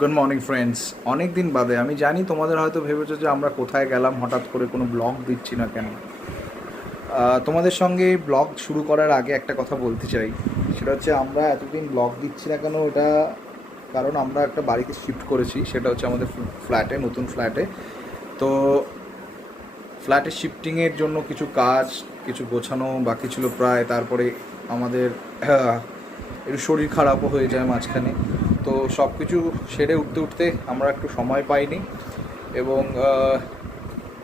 Good morning friends. অনেক দিন বাদে, আমি জানি তোমাদের হয়তো ভেবেছো যে আমরা কোথায় গেলাম, হঠাৎ করে কোনো ব্লগ দিচ্ছি না কেন। তোমাদের সঙ্গে ব্লগ শুরু করার আগে একটা কথা বলতে চাই। সেটা হচ্ছে আমরা এতদিন ব্লগ দিচ্ছি না কেন, এটা কারণ আমরা একটা বাড়িতে শিফট করেছি। সেটা হচ্ছে আমাদের ফ্ল্যাটে, নতুন ফ্ল্যাটে। তো ফ্ল্যাটে শিফটিংয়ের জন্য কিছু কাজ, কিছু গোছানো বাকি ছিল প্রায়। তারপরে আমাদের একটু শরীর খারাপও হয়ে যায় মাঝখানে। তো সব কিছু সেরে উঠতে উঠতে আমরা একটু সময় পাইনি, এবং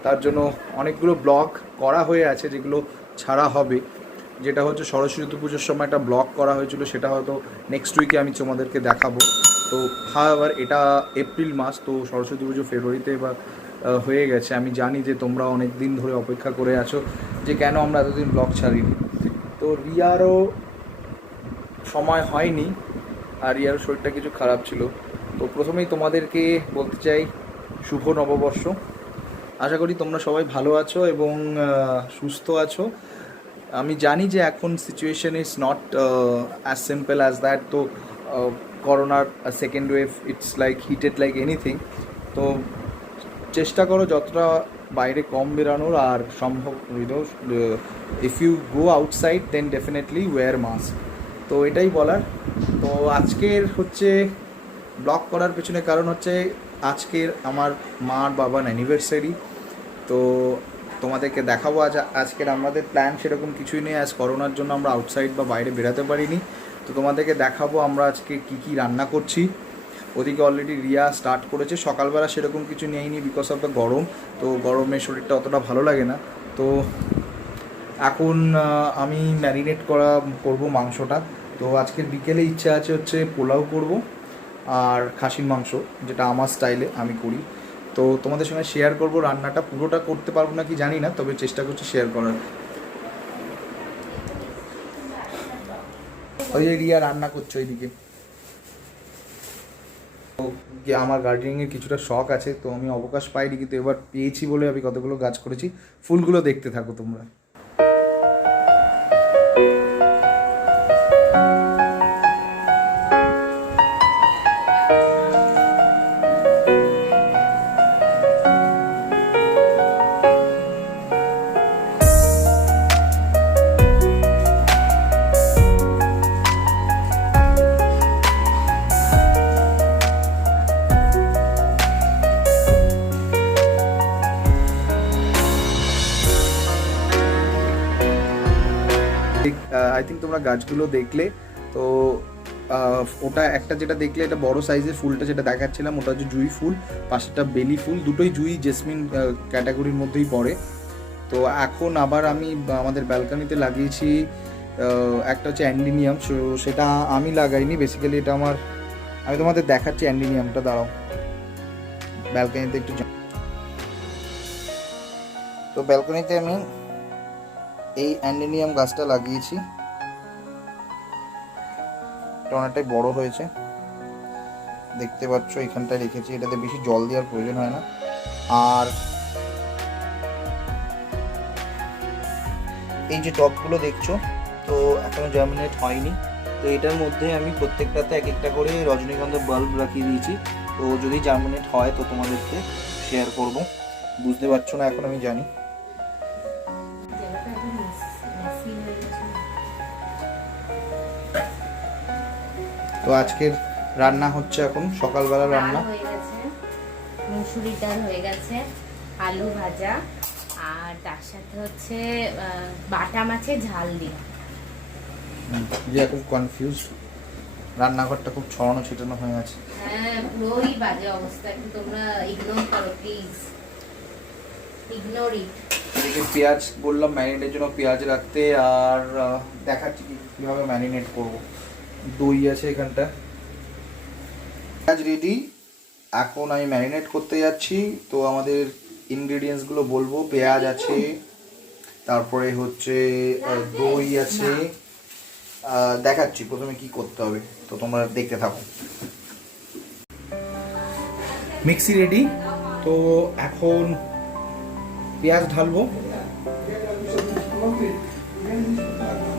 তার জন্য অনেকগুলো ব্লগ করা হয়ে আছে যেগুলো ছাড়া হবে। যেটা হচ্ছে সরস্বতী পুজোর সময় একটা ব্লগ করা হয়েছিল, সেটা হয়তো নেক্সট উইকে আমি তোমাদেরকে দেখাবো। তো এবার এটা এপ্রিল মাস, তো সরস্বতী পুজো ফেব্রুয়ারিতে বা হয়ে গেছে। আমি জানি যে তোমরা অনেক দিন ধরে অপেক্ষা করে আছো যে কেন আমরা এতদিন ব্লগ ছাড়িনি। তো রিয়ারও সময় হয়নি, আর রিয়ার শরীরটা কিছু খারাপ ছিল। তো প্রথমেই তোমাদেরকে বলতে চাই শুভ নববর্ষ। আশা করি তোমরা সবাই ভালো আছো এবং সুস্থ আছো। আমি জানি যে এখন situation is not as simple as that. তো করোনার second wave, it's like heated like anything. তো চেষ্টা করো যতটা বাইরে কম বেরানোর, আর সম্ভব if you go outside then definitely wear mask. তো এটাই বলার। তো আজকের হচ্ছে ব্লগ করার পেছনে কারণ হচ্ছে আজকের আমার মার বাবার অ্যানিভার্সারি। তো তোমাদেরকে দেখাবো আজকের আমাদের প্ল্যান সেরকম কিছুই নেই, আজ করোনার জন্য আমরা আউটসাইড বা বাইরে বেরাতে পারিনি। তো তোমাদেরকে দেখাবো আমরা আজকে কি কি রান্না করছি। ওদিকে অলরেডি রিয়া স্টার্ট করেছে। সকালবেলা সেরকম কিছু নেইনি বিকজ অফ দ্য গরম। তো গরমে শরীরটা অতটা ভালো লাগে না। তো এখন আমি ম্যারিনেট করব মাংসটা। তো আজকের বিকেলে ইচ্ছা আছে হচ্ছে পোলাও করব আর খাসির মাংস, যেটা আমার স্টাইলে আমি করি। তো তোমাদের সঙ্গে শেয়ার করব রান্নাটা। পুরোটা করতে পারবো না কি জানি না, তবে চেষ্টা করছি শেয়ার করার। ওই যে রিয়া রান্না করছে ওইদিকে। তো আমার গার্ডেনিংয়ের কিছুটা শখ আছে, তো আমি অবকাশ পাইনি, কিন্তু এবার পেয়েছি বলে আমি কতগুলো গাছ করেছি। ফুলগুলো দেখতে থাকো তোমরা। আই থিঙ্ক তোমরা গাছগুলো দেখলে। তো ওটা একটা যেটা দেখলে, এটা বড় সাইজের ফুলটা যেটা দেখাচ্ছিলাম, ওটা হচ্ছে জুঁই ফুল। পাশেরটা বেলি ফুল, দুটোই জুঁই জেসমিন ক্যাটাগরির মধ্যেই পড়ে। তো এখন আবার আমি আমাদের ব্যালকনিতে লাগিয়েছি একটা হচ্ছে অ্যান্ডিনিয়াম। সেটা আমি লাগাইনি, বেসিক্যালি এটা আমি তোমাদের দেখাচ্ছি অ্যান্ডিনিয়ামটা। দাঁড়াও, ব্যালকনিতে একটু তো ব্যালকনিতে আমি এই অ্যান্ডিনিয়াম গাছটা লাগিয়েছি। এটা অনেকটাই বড় হয়েছে, দেখতে পাচ্ছ এখানটায় রেখেছি। এটাতে বেশি জল দেওয়ার প্রয়োজন হয় না। আর এই যে টবগুলো দেখছো, তো এখনো জার্মিনেট হয়নি। তো এটার মধ্যে আমি প্রত্যেকটাতে এক একটা করে রজনীগন্ধা বাল্ব রাখিয়ে দিয়েছি। তো যদি জার্মিনেট হয় তো তোমাদেরকে শেয়ার করব। বুঝতে পারছো না এখন, আমি জানি। তো আজকের রান্না হচ্ছে এখন সকালবেলা রান্না হয়ে গেছে, মুসুরির ডাল হয়ে গেছে, আলু ভাজা, আর তার সাথে হচ্ছে বাটা মাছের ঝাল দিয়ে। যে খুব কনফিউজ, রান্নাঘরটা খুব ছড়ানো ছিটানো হয়ে আছে। হ্যাঁ, পুরোই বাজে অবস্থা। একটু তোমরা ইগনোর করো প্লিজ, ইগনোর ইট। এদিকে পেঁয়াজ বললাম ম্যারিনেটের জন্য পেঁয়াজ রাখতে, আর দেখাচ্ছি কীভাবে ম্যারিনেট করব। দই আছে এখানটা, পেঁয়াজ রেডি। এখন আমি ম্যারিনেট করতে যাচ্ছি। তো আমাদের ইনগ্রেডিয়েন্টসগুলো বলবো। পেঁয়াজ আছে, তারপরে হচ্ছে দই আছে। দেখাচ্ছি প্রথমে কি করতে হবে, তো তোমরা দেখতে থাকো। Mixie ready. তো এখন পেঁয়াজ ঢালবো।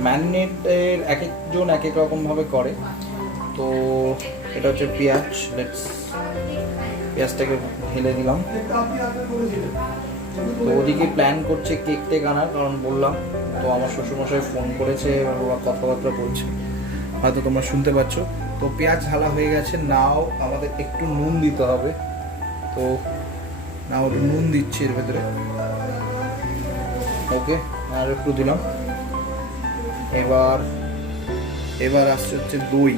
ম্যারিনেটের এক একজন এক এক রকমভাবে করে। তো এটা হচ্ছে পেঁয়াজ। পেঁয়াজটাকে ঢেলে দিলাম। তো ওদিকে প্ল্যান করছে কেক টেক আনার, কারণ বললাম তো আমার শ্বশুরমশাই ফোন করেছে, এবার ওরা কথাবার্তা বলছে, হয়তো তোমরা শুনতে পাচ্ছ। তো পেঁয়াজ ঢালা হয়ে গেছে, নাও আমাদের একটু নুন দিতে হবে। তো নাও একটু নুন দিচ্ছি এর ভেতরে, ওকে, আর একটু দিলাম। এবার আসছে হচ্ছে দই।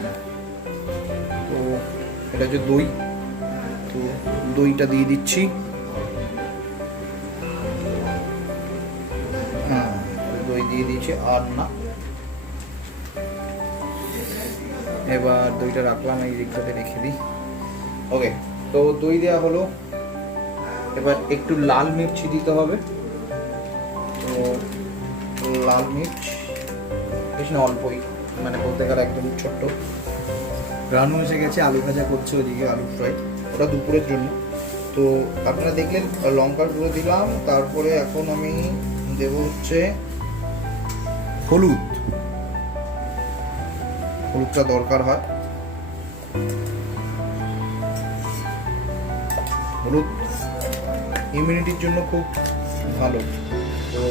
তো এটা হচ্ছে দই, তো দইটা দিয়ে দিচ্ছি। হ্যাঁ, দই দিয়ে দিয়েছি আর না। এবার দইটা রাখলাম, এই দিকটাতে রেখে দিই। ওকে, তো দই দেওয়া হলো। এবার একটু লাল মির্চি দিতে হবে। তো লাল মির্চ বেশি না, অল্পই, মানে বলতে গেলে একদম ছোট্ট। রান্না এসে গেছে, আলু ভাজা করছে ওদিকে, আলু ফ্রাই, ওটা দুপুরের জন্য। তো আপনারা দেখলেন লঙ্কার গুঁড়ো দিলাম। তারপরে এখন আমি দেবো হচ্ছে হলুদটা দরকার হয়। হলুদ ইমিউনিটির জন্য খুব ভালো, তো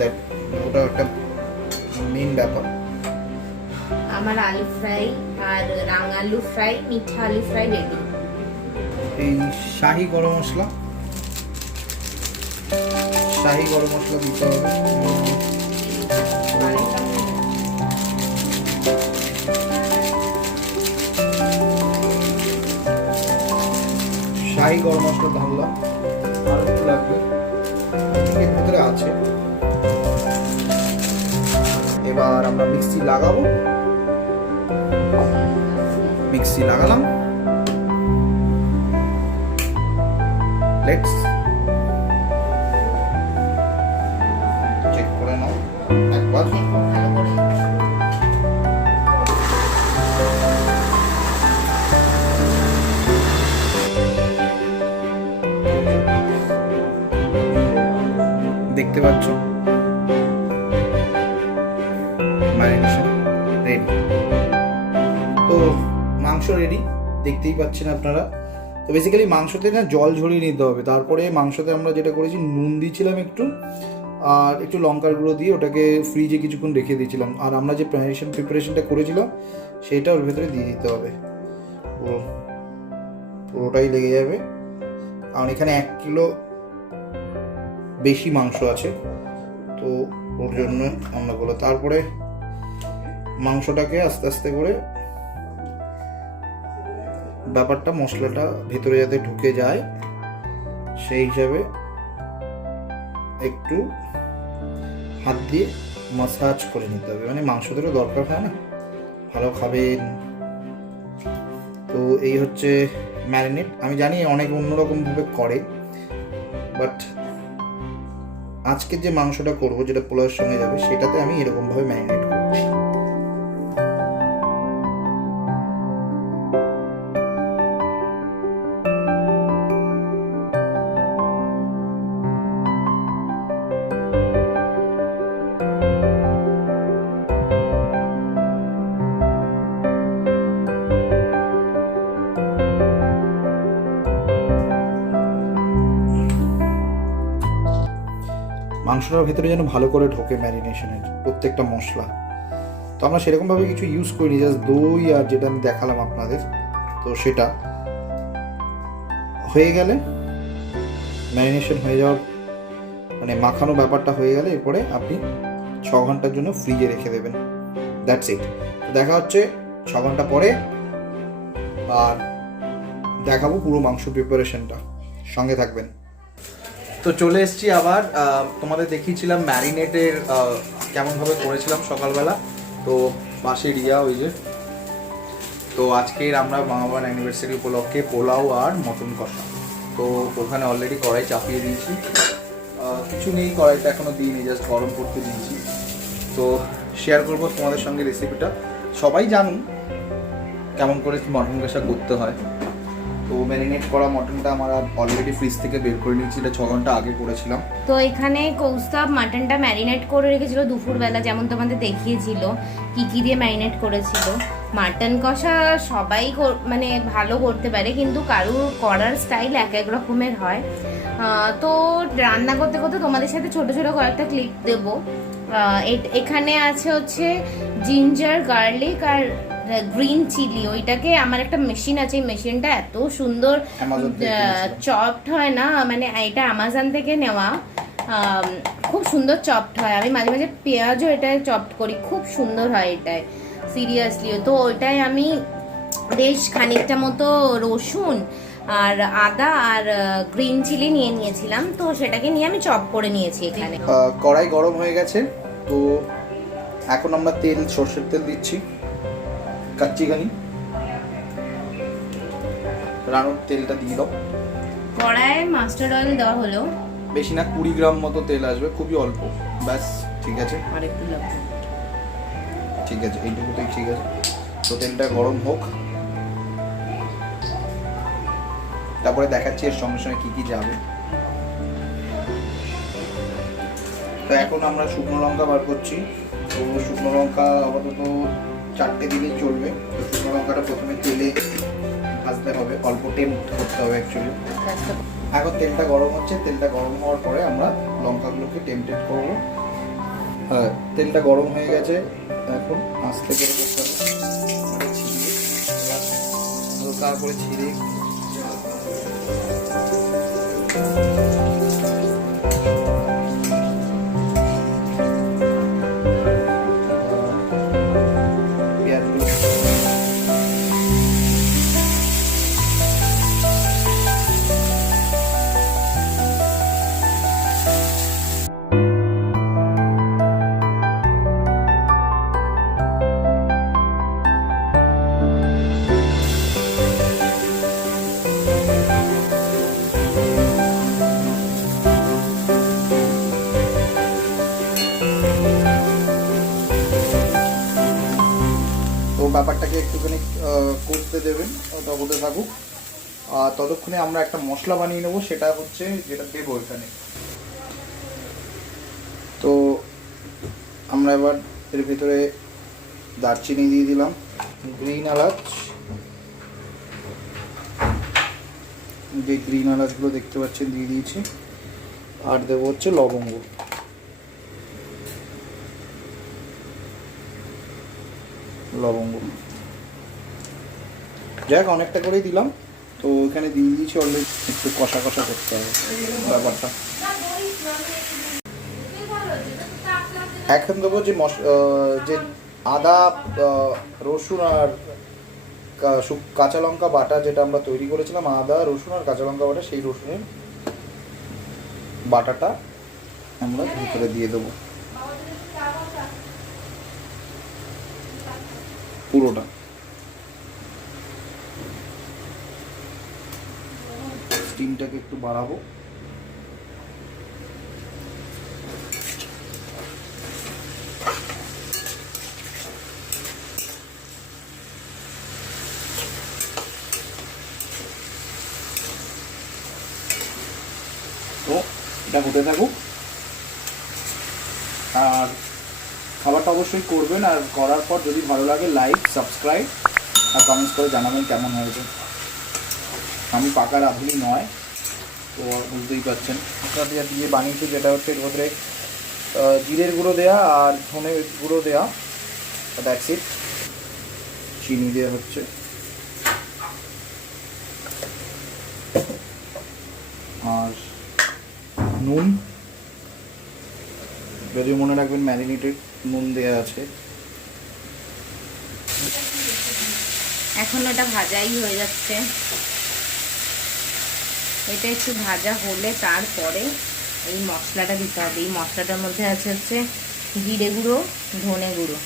দেখ ওটা একটা মেন ব্যাপার। আমার আলু ফ্রাই আর রাঙা আলু ফ্রাই, মিঠা আলু ফ্রাই রেডি। এই শাহি গরম মশলা দিতে হবে। শাহি গরম মশলা ঢাললাম, আর একটু লাগবে, এর ভিতরে আছে। এবার আমরা মিক্সি লাগালাম। লেটস চেক করে নাও একবার। দেখতে পাচ্ছ ম্যারিনেশন রেডি। তো মাংস রেডি, দেখতেই পাচ্ছেন আপনারা। তো বেসিক্যালি মাংসতে না জল ঝরিয়ে নিতে হবে। তারপরে মাংসতে আমরা যেটা করেছি, নুন দিয়েছিলাম একটু, আর একটু লঙ্কার গুঁড়ো দিয়ে ওটাকে ফ্রিজে কিছুক্ষণ রেখে দিয়েছিলাম। আর আমরা যে প্রিপারেশনটা করেছিলাম সেটা ওর ভেতরে দিয়ে দিতে হবে। পুরোটাই লেগে যাবে, কারণ এখানে 1 কিলো বেশি মাংস আছে, তো ওর জন্য আমরা বলো। তারপরে মাংসটাকে আস্তে আস্তে করে ব্যাপারটা, মশলাটা ভেতরে যাতে ঢুকে যায় সেই হিসাবে একটু হাত দিয়ে মাসাজ করে নিতে হবে। মানে মাংসদেরও দরকার হয় না, ভালো খাবেন। তো এই হচ্ছে ম্যারিনেট। আমি জানি অনেক অন্যরকম ভাবে করে, বাট আজকে যে মাংসটা করব, যেটা পোলাওয়ের সঙ্গে যাবে, সেটাতে আমি এরকম ভাবে ম্যারিনেট করছি। মাংসটার ভেতরে যেন ভালো করে ঢোকে ম্যারিনেশনের প্রত্যেকটা মশলা। তো আমরা সেরকমভাবে কিছু ইউজ করিনি, জাস্ট দই আর যেটা আমি দেখালাম আপনাদের। তো সেটা হয়ে গেলে, ম্যারিনেশন হয়ে যাওয়ার মানে মাখানো ব্যাপারটা হয়ে গেলে, এরপরে আপনি 6 ঘন্টার জন্য ফ্রিজে রেখে দেবেন। That's it. দেখা হচ্ছে 6 ঘন্টা পরে, আর দেখাবো পুরো মাংস প্রিপারেশনটা। সঙ্গে থাকবেন। তো চলে এসেছি আবার। তোমাদের দেখিয়েছিলাম ম্যারিনেটের কেমনভাবে করেছিলাম সকালবেলা। তো পাশে রিয়া, ওই যে। তো আজকের আমরা বাবার অ্যানিভার্সারি উপলক্ষে পোলাও আর মটন কষা। তো ওখানে অলরেডি কড়াই চাপিয়ে দিয়েছি, কিছু নেই কড়াইটা এখনও দিইনি, জাস্ট গরম করতে দিয়েছি। তো শেয়ার করবো তোমাদের সঙ্গে রেসিপিটা। সবাই জানুন কেমন করে মটন কষা করতে হয়। তো ম্যারিনেট করা মটনটা আমরা অলরেডি ফ্রিজ থেকে বের করে নিয়েছি, এটা 6 ঘন্টা আগে করেছিলাম। তো এখানে কৌস্তব মাটনটা ম্যারিনেট করে রেখেছিল দুপুরবেলা, যেমন তোমাদের দেখিয়েছিল কি কি দিয়ে ম্যারিনেট করেছিল। মাটন কষা সবাই মানে ভালো করতে পারে, কিন্তু কারুর করার স্টাইল এক এক রকমের হয়। তো রান্না করতে করতে তোমাদের সাথে ছোট ছোট কয়েকটা ক্লিপ দেবো। এখানে আছে হচ্ছে জিঞ্জার গার্লিক আর গ্রিন চিলি। ওইটাকে আমার একটা মেশিন আছে, মেশিনটা এত সুন্দর চপড হয় না, মানে এটা অ্যামাজন থেকে নেওয়া। খুব সুন্দর চপড হয়। আমি মাঝে মাঝে পেঁয়াজও এটায় চপড করি, খুব সুন্দর হয় এটায়, সিরিয়াসলি। তো ওইটাই আমি বেশ খানিকটা মতো রসুন আর আদা আর গ্রিন চিলি নিয়ে নিয়েছিলাম, তো সেটাকে নিয়ে আমি চপ করে নিয়েছি এখানে। কড়াই গরম হয়ে গেছে, তো এখন আমরা তেল, সর্ষের তেল দিচ্ছি কাচ্চিখানি। রানুর তেলটা দিয়ে দাও। কড়াইয়ে মাস্টার্ড অয়েল দেওয়া হলো, বেশি না, 20 গ্রাম মতো তেল আসবে, খুবই অল্প, ব্যাস। ঠিক আছে, আর একটু লাগবে। ঠিক আছে, এইটুকুতেই ঠিক আছে। তো তেলটা গরম হোক, তারপরে দেখাচ্ছি এর সঙ্গে সঙ্গে কি কি যাবে। তো এখন আমরা শুকনো লঙ্কা বার করছি। তো শুকনো লঙ্কা আপাতত 4টে দিলেই চলবে। তো শুকনো লঙ্কাটা প্রথমে তেলে ভাজতে হবে, অল্প টেম্প করতে হবে অ্যাকচুয়ালি। এখন তেলটা গরম হচ্ছে, তেলটা গরম হওয়ার পরে আমরা লঙ্কাগুলোকে টেম্পটেড করবো। হ্যাঁ, তেলটা গরম হয়ে গেছে, এখন আস্তে করে করতে হবে, হালকা করে ছিঁড়ে। ব্যাপারটাকে একটুখানি করতে দেবেন, ওটা হতে থাকুক। আর ততক্ষণে আমরা একটা মশলা বানিয়ে নেবো, সেটা হচ্ছে যেটা দেবো এখানে। তো আমরা এবার এর ভিতরে দারচিনি দিয়ে দিলাম, গ্রিন এলাচ, যে গ্রিন এলাচগুলো দেখতে পাচ্ছেন দিয়ে দিয়েছি, আর দেবো হচ্ছে লবঙ্গ। যাক, অনেকটা করেই দিলাম, তো এখানে দিয়ে দিয়েছি অলরেডি। একটু কষা কষা করতে হবে ব্যাপারটা। এখন দেবো যে আদা, রসুন আর কাঁচা লঙ্কা বাটা, যেটা আমরা তৈরি করেছিলাম, আদা, রসুন আর কাঁচা লঙ্কা বাটা, সেই রসুনের বাটাটা আমরা ভিতরে দিয়ে দেবো পুরোটা। স্টিমটাকে একটু বাড়াবো। তো এটা হতে থাকুক, আর খাবারটা অবশ্যই করবেন, আর করার পর যদি ভালো লাগে লাইক, সাবস্ক্রাইব আর কমেন্টস করে জানাবেন কেমন হয়েছে। আমি পাকা রাঁধুনি নয়, তো বুঝতেই পারছেন। মশলা দিয়ে বানিয়েছি, যেটা হচ্ছে এর মধ্যে জিরের গুঁড়ো দেওয়া আর ধনে গুঁড়ো দেওয়া, দ্যাটস ইট। চিনি দেওয়া হচ্ছে, আর নুন, যদি মনে রাখবেন ম্যারিনেটেড নুন দেওয়া আছে। এখন ওটা ভাজাই হয়ে যাচ্ছে, এটা একটু ভাজা হলে তারপরে এই মশলাটা দিতে হবে। এই মশলাটার মধ্যে আছে হচ্ছে জিরে গুঁড়ো, ধনে গুঁড়ো,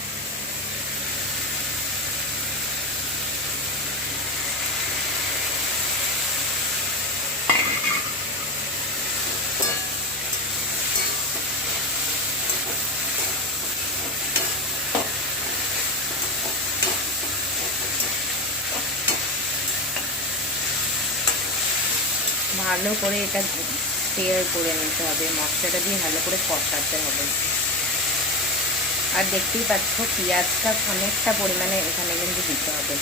ভালো করে এটা স্টেয়ার করে নিতে হবে, মশলাটা দিয়ে ভালো করে কষাতে হবে। আর দেখতেই পাচ্ছ পেঁয়াজটা অনেকটা পরিমাণে এখানে কিন্তু দিতে হবে।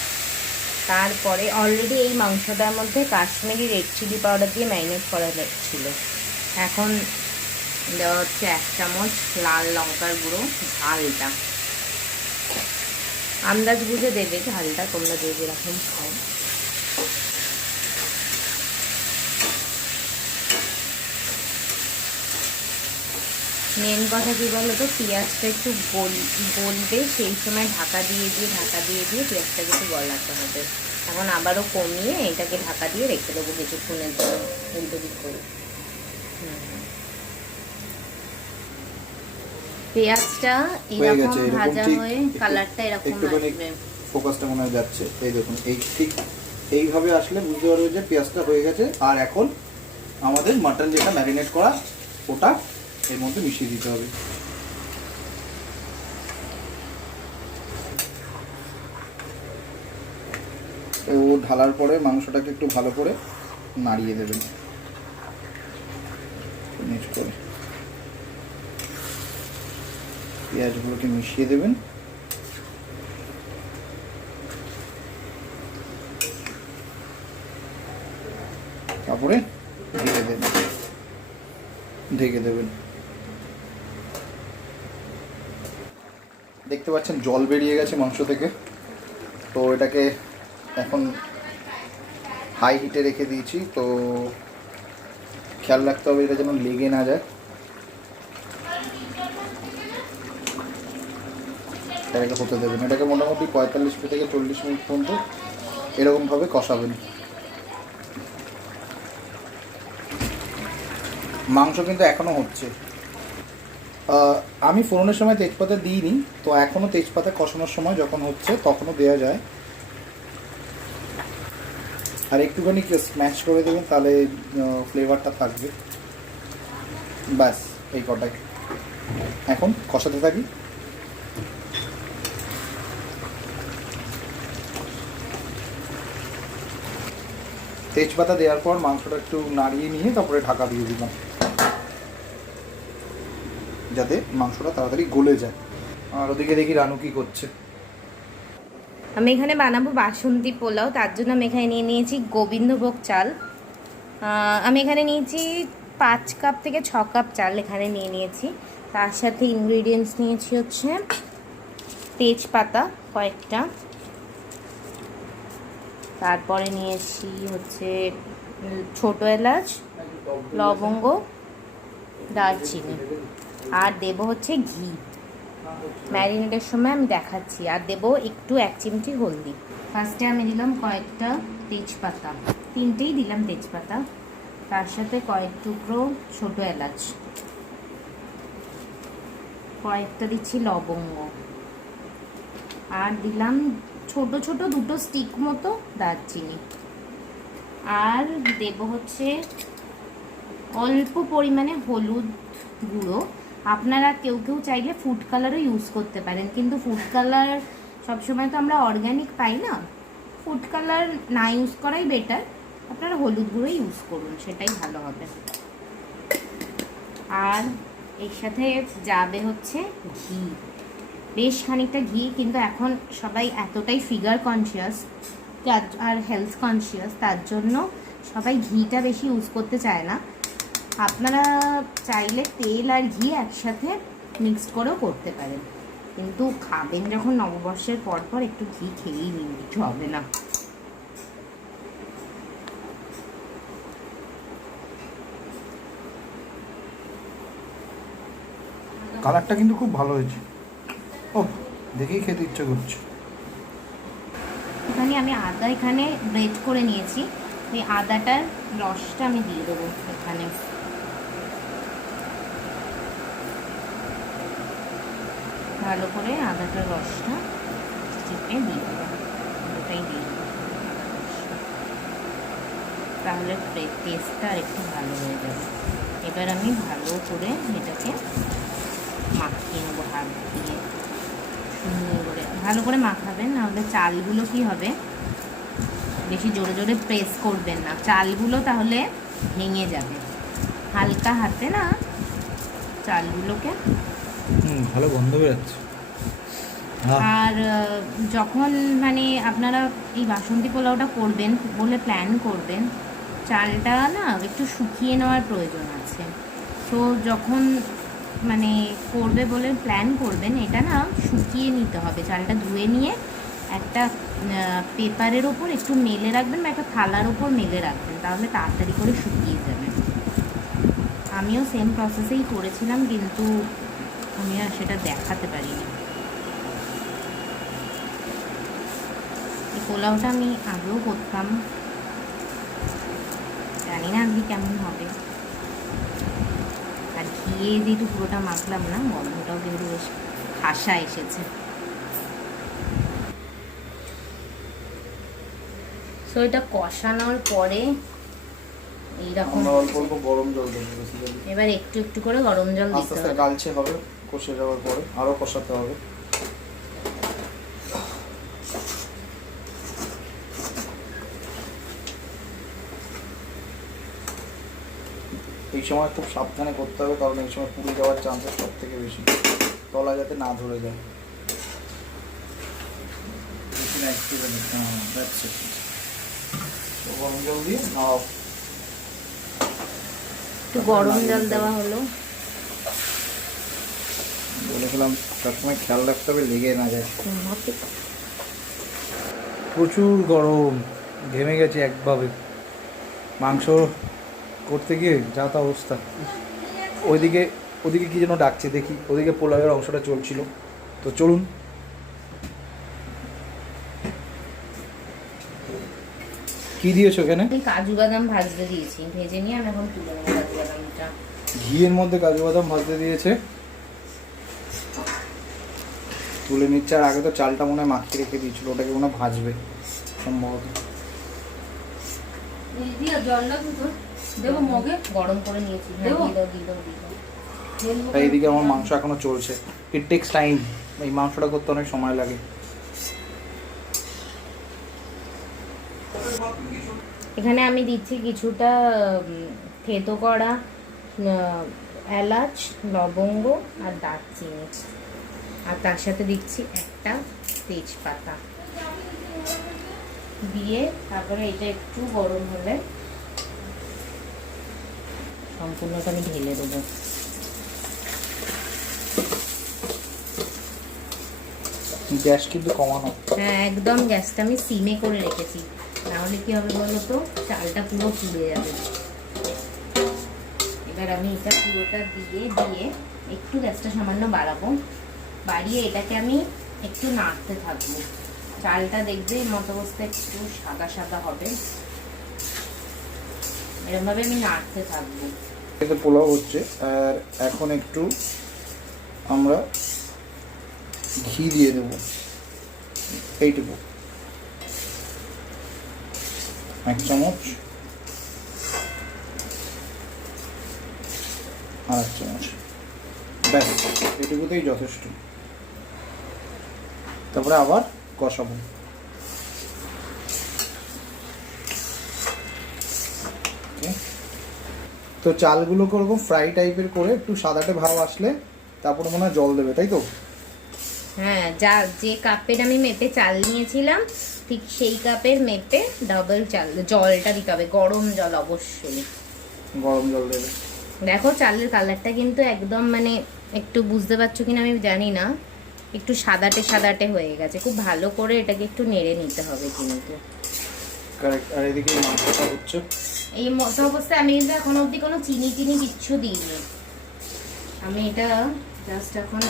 তারপরে অলরেডি এই মাংসটার মধ্যে কাশ্মীরি রেড চিলি পাউডার দিয়ে ম্যারিনেট করা ছিল। এখন দেওয়া হচ্ছে 1 চামচ লাল লঙ্কার গুঁড়ো। ঝালটা আন্দাজ বুঝে দেবে, ঝালটা তোমরা যে যেরকম খাও। মেন কথা কী বলো তো, পেঁয়াজটা একটু গলবে, সেই সময় ঢাকা দিয়ে দিয়ে পেঁয়াজটাকে একটু গলাতে হবে। এখন আবারও কমিয়ে এটাকে ঢাকা দিয়ে রেখে দেবো কিছুক্ষণের জন্য, উল্টো দিক করে। পেঁয়াজটা এরকম ভাজা হয়ে কালারটা এরকম আসবে। ফোকাসটা মনে হয় যাচ্ছে, এই দেখুন, এই ঠিক এইভাবে আসলে বুঝতে পারবে যে পেঁয়াজটা হয়ে গেছে। আর এখন আমাদের মাটন যেটা ম্যারিনেট করা ওটা এর মধ্যে মিশিয়ে দিতে হবে। ও ঢালার পরে মাংসটাকে একটু ভালো করে নাড়িয়ে দেবেন করে, পেঁয়াজগুলোকে মিশিয়ে দেবেন। তারপরে ঢেকে দেবেন। দেখতে পাচ্ছেন জল বেরিয়ে গেছে মাংস থেকে। তো এটাকে এখন হাই হিটে রেখে দিয়েছি। তো খেয়াল রাখতে হবে এটা যেন লেগে না যায়। এটাকে হতে দেবেন। এটাকে মোটামুটি 45 থেকে 40 মিনিট পর্যন্ত এরকমভাবে কষাবেন। মাংস কিন্তু এখনও হচ্ছে। আমি ফোড়নের সময় তেজপাতা দিইনি, তো এখনও তেজপাতা কষানোর সময় যখন হচ্ছে তখনও দেওয়া যায়। আর একটুখানি স্ম্যাশ করে দেবেন, তাহলে ফ্লেভারটা থাকবে। ব্যাস এই কটাই। এখন কষাতে থাকি। তেজপাতা দেওয়ার পর মাংসটা একটু নাড়িয়ে নিয়ে তারপরে ঢাকা দিয়ে দিলাম, যাতে মাংসটা তাড়াতাড়ি গলে যায়। আর ওদিকে দেখি রানু কি করছে। আমি এখানে বানাবো বাসন্তী পোলাও, তার জন্য আমি এখানে নিয়ে নিয়েছি গোবিন্দভোগ চাল। আমি এখানে নিয়েছি 5 কাপ থেকে 6 কাপ চাল এখানে নিয়ে নিয়েছি। তার সাথে ইনগ্রিডিয়েন্টস নিয়েছি হচ্ছে তেজপাতা কয়েকটা, তারপরে নিয়েছি হচ্ছে ছোটো এলাচ, লবঙ্গ, দারচিনি, আর দেবো হচ্ছে ঘি। ম্যারিনেটের সময় আমি দেখাচ্ছি। আর দেবো একটু 1 চিমটি হলদি। ফার্স্টে আমি দিলাম কয়েকটা তেজপাতা, 3টেই দিলাম তেজপাতা। তার সাথে কয়েক টুকরো ছোটো এলাচ, কয়েকটা দিচ্ছি লবঙ্গ, আর দিলাম ছোট ছোট 2টো স্টিক মতো দারচিনি। আর দেবো হচ্ছে অল্প পরিমাণে হলুদ গুঁড়ো। আপনারা কেউ কেউ চাইলে ফুড কালারও ইউজ করতে পারেন, কিন্তু ফুড কালার সবসময় তো আমরা অর্গ্যানিক পাই না। ফুড কালার না ইউজ করাই বেটার। আপনারা হলুদ গুঁড়ো ইউজ করুন, সেটাই ভালো হবে। আর এর সাথে যাবে হচ্ছে ঘি, বেশ খানিকটা ঘি। কিন্তু এখন সবাই এতটাই ফিগার কনসিয়াস আর হেলথ কনসিয়াস, তার জন্য সবাই ঘিটা বেশি ইউজ করতে চায় না। আপনারা চাইলে তেল আর ঘি একসাথে মিক্সড করেও করতে পারেন, কিন্তু খাবেন যখন নববর্ষের পর পর একটু ঘি খেয়েই নিন, কিছু হবে না। কালারটা কিন্তু খুব ভালো হয়েছে। ও দেখেই খেতে ইচ্ছে করছে। এখানে আমি আদা এখানে গ্রেট করে নিয়েছি, এই আদাটার রসটা আমি দিয়ে দেবো এখানে। ভালো করে আদাটার রসটা চিপে দিয়ে দেবো, ওটাই দিয়ে দেবো, তাহলে টেস্টটা আর একটু ভালো হয়ে যাবে। এবার আমি ভালো করে এটাকে মাখিয়ে নেবো হাত দিয়ে, সুন্দর করে ভালো করে মাখাবেন। নাহলে চালগুলো কি হবে, বেশি জোরে জোরে প্রেস করবেন না, চালগুলো তাহলে ভেঙে যাবে। হালকা হাতে না চালগুলোকে। ভালো গন্ধ বেরোচ্ছে। হ্যাঁ। আর যখন মানে আপনারা এই বাসন্তী পোলাওটা করবেন বলে প্ল্যান করবেন, চালটা না একটু শুকিয়ে নেওয়ার প্রয়োজন আছে। তো যখন মানে করবে বলে প্ল্যান করবেন, এটা না শুকিয়ে নিতে হবে। চালটা ধুয়ে নিয়ে একটা পেপারের ওপর একটু মেলে রাখবেন বা একটা থালার ওপর মেলে রাখবেন, তাহলে তাড়াতাড়ি করে শুকিয়ে যাবে। আমিও সেম প্রসেসেই করেছিলাম, কিন্তু আমি আর সেটা দেখাতে পারিনি। এই পোলাওটা আমি আগেও করতাম, জানি না আজকে কেমন হবে। আর ঘিয়ে যেহেতু পুরোটা মাখলাম না, গন্ধটাও কিন্তু বেশ খাসা এসেছে। সো এটা কষানোর পরে এইরকম অল্প অল্প গরম জল দেবো বেসিক্যালি। এবার একটু একটু করে গরম জল আস্তে দিতে আস্তে হবে। গালছে হবে, কষে যাওয়ার পরে আরো কষাতে হবে। এই সময় খুব সাবধানে করতে হবে, কারণ এই সময় পুড়ে যাওয়ার চান্সেস সব থেকে বেশি, তলা যাতে না ধরে যায়। গরম জল দিয়ে নাও। একটু গরম জল দেওয়া হলো। বলেছিলাম সবসময় খেয়াল রাখতে হবে লেগে না যায়। প্রচুর গরম, ঘেমে গেছে একভাবে। মাংস করতে গিয়ে যা তা অবস্থা। ওইদিকে ওদিকে কি যেন ডাকছে, দেখি। ওদিকে পোলাওয়ের অংশটা চলছিল, তো চলুন। কি দিয়েছো এখানে? আমি কাজু বাদাম ভাজতে দিয়েছি, ভেজে নিয়ে আমি এখন তুলে নেবো কাজু বাদামটা। ঘিয়ের মধ্যে কাজু বাদাম ভাজতে দিয়েছে, তুলে নিচ্ছে। আর আগে তো চালটা মনে হয় মাখিয়ে রেখে দিয়েছিল, ওটাকে মনে হয় ভাজবে সম্ভবত। দেবো মগে গরম করে নিয়েছি। এইদিকে আমার মাংস এখনো চলছে। ইট টেক্স টাইম, এই মাংসটা করতে অনেক সময় লাগে। এখানে আমি দিচ্ছি কিছুটা থেতো করা এলাচ, লবঙ্গ আর দারচিনি, আর তার সাথে দিচ্ছি একটা তেজপাতা দিয়ে তারপরে এটা একটু গরম হলে সম্পূর্ণটা আমি ঢেলে দেবো। গ্যাস কিন্তু কমানো। হ্যাঁ, একদম গ্যাসটা আমি সিমে করে রেখেছি, নাহলে কি হবে বলো তো, চালটা পুরো পুড়ে যাবে। এবার আমি এটা পুরোটা দিয়ে একটু গ্যাসটা সামান্য বাড়াবো, বাড়িয়ে এটাকে আমি একটু নাড়তে থাকবো। চালটা দেখবে মতো অবস্থা একটু সাদা সাদা হবে, এরকমভাবে আমি নাড়তে থাকবো। এতে পোলাও হচ্ছে। আর এখন একটু আমরা ঘি দিয়ে দেবো, এইটুকু, 1 চামচ আর 1 চামচ, ব্যাস এইটুকুতেই যথেষ্ট। তারপরে আবার কষাবো। তো চালগুলো ওরকম ফ্রাই টাইপের করে একটু সাদাটে ভাব আসলে তারপরে মনে হয় জল দেবে, তাই তো? হ্যাঁ, যে কাপের আমি মেপে চাল নিয়েছিলাম ঠিক সেই কাপের মেপে ডাবল জলটা দিতে হবে, গরম জল অবশ্যই। গরম জল দেবে। দেখো চালের কালারটা কিন্তু একদম মানে একটু বুঝতে পারছো কিনা আমি জানি না, একটু সাদাটে সাদাটে হয়ে গেছে। খুব ভালো করে এটাকে একটু নেড়ে নিতে হবে কিন্তু। কারেক্ট। আর এদিকে মাংসটা হচ্ছে। এই মতো অবস্থায় আমি কিন্তু এখন অবধি কোনো চিনি কিচ্ছু দিইনি, আমি এটা জাস্ট এখন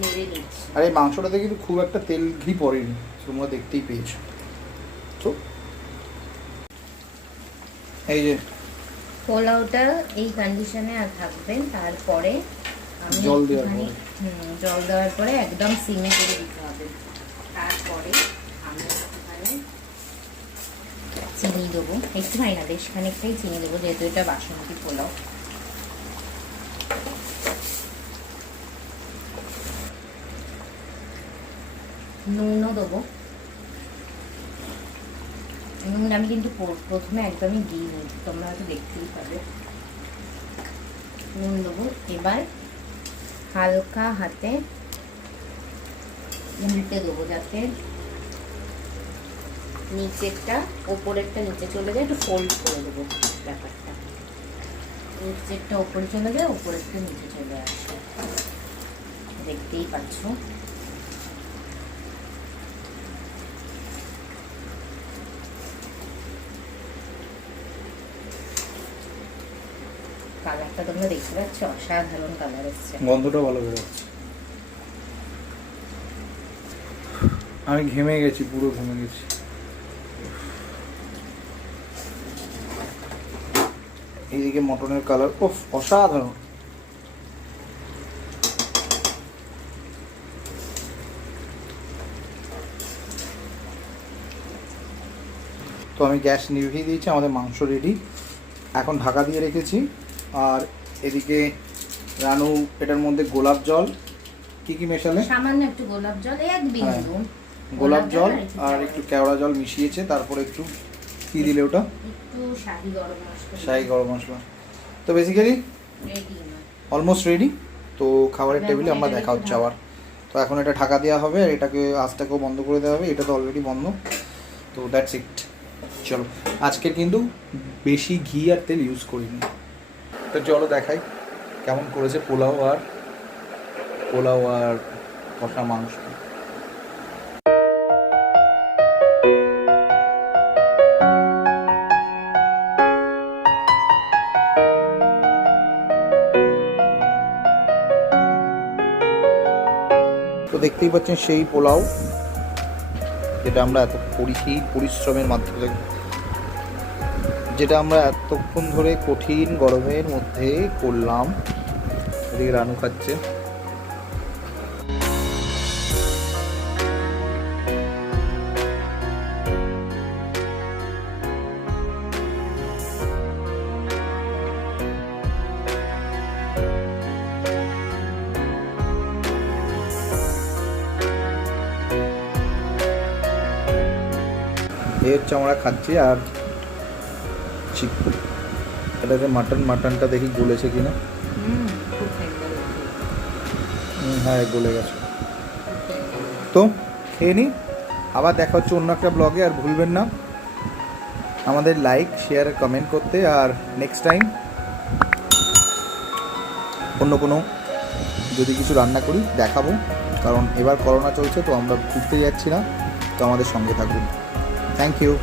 নেড়ে নিচ্ছি। আর এই মাংসটাতে কিন্তু খুব একটা তেল ঘি পড়েনি, তোমরা দেখতেই পেয়েছো। তো এই যে পোলাওটা এই কন্ডিশনে আর থাকবেন। তারপরে আমি জল দেওয়ার একটুখানি পরে জল দেওয়ার পরে একদম সিমে করে দিতে হবে। তারপরে আমি একটুখানি চিনি দেবো, একটুখানি না বেশ খানিকটাই চিনি দেবো, যেহেতু এটা বাসমতি পোলাও। নুনও দেবো। নুন আমি কিন্তু প্রথমে একদমই দিইনি, তোমরা হয়তো দেখতেই পাবে। নুন দেবো। এবার হালকা হাতে উল্টে দেবো যাতে নিচেরটা ওপরেরটা নিচে চলে যায়, একটু ফোল্ড করে দেবো ব্যাপারটা, নিচেরটা ওপরে চলে যায়, ওপরেরটা নিচে চলে আসে, দেখতেই পাচ্ছ। কালারটা তোমরা দেখতে পাচ্ছ, অসাধারণ কালার এসছে। গন্ধটা ভালো বেরোচ্ছে। আমি ঘেমে গেছি, পুরো ঘেমে গেছি। এইদিকে মটনের কালার অসাধারণ। তো আমি গ্যাস নিভিয়ে দিয়েছি, আমাদের মাংস রেডি, এখন ঢাকা দিয়ে রেখেছি। আর এদিকে রানু এটার মধ্যে গোলাপ জল, কি মেশালে? সামান্য একটু গোলাপ জল, এক বিন্দু গোলাপ জল আর একটু কেওড়া জল মিশিয়েছে, তারপরে একটু কি দিলে ওটা? একটু শাহি গরম মশলা। শাহি গরম মশলা। তো বেসিক্যালি অলমোস্ট রেডি। তো খাবারের টেবিলে আমরা দেখা হচ্ছে আবার। তো এখন এটা ঢাকা দেওয়া হবে, আর এটাকে আঁচটাকেও বন্ধ করে দেওয়া হবে, এটা তো অলরেডি বন্ধ। তো দ্যাটস ইট। চলো, আজকের কিন্তু বেশি ঘি আর তেল ইউজ করিনি। তো চলো দেখাই কেমন করেছে পোলাও আর কষা মাংস। তো দেখতেই পাচ্ছেন সেই পোলাও, যেটা আমরা এত পরিশ্রমের মাধ্যমে, যেটা আমরা এতক্ষণ ধরে কঠিন গরমের মধ্যে করলাম। এদিকে রানু খাচ্ছে। এই হচ্ছে আমরা খাচ্ছি। আর চিকেন, এটাতে মাটনটা দেখি গলেছে কিনা। হ্যাঁ, গলে গেছে। তো খেয়ে নিই, আবার দেখা হচ্ছে অন্য একটা ব্লগে। আর ভুলবেন না আমাদের লাইক, শেয়ার, কমেন্ট করতে। আর নেক্সট টাইম অন্য কোনো যদি কিছু রান্না করি দেখাবো, কারণ এবার করোনা চলছে, তো আমরা ঘুরতে যাচ্ছি না। তো আমাদের সঙ্গে থাকুন। Thank you.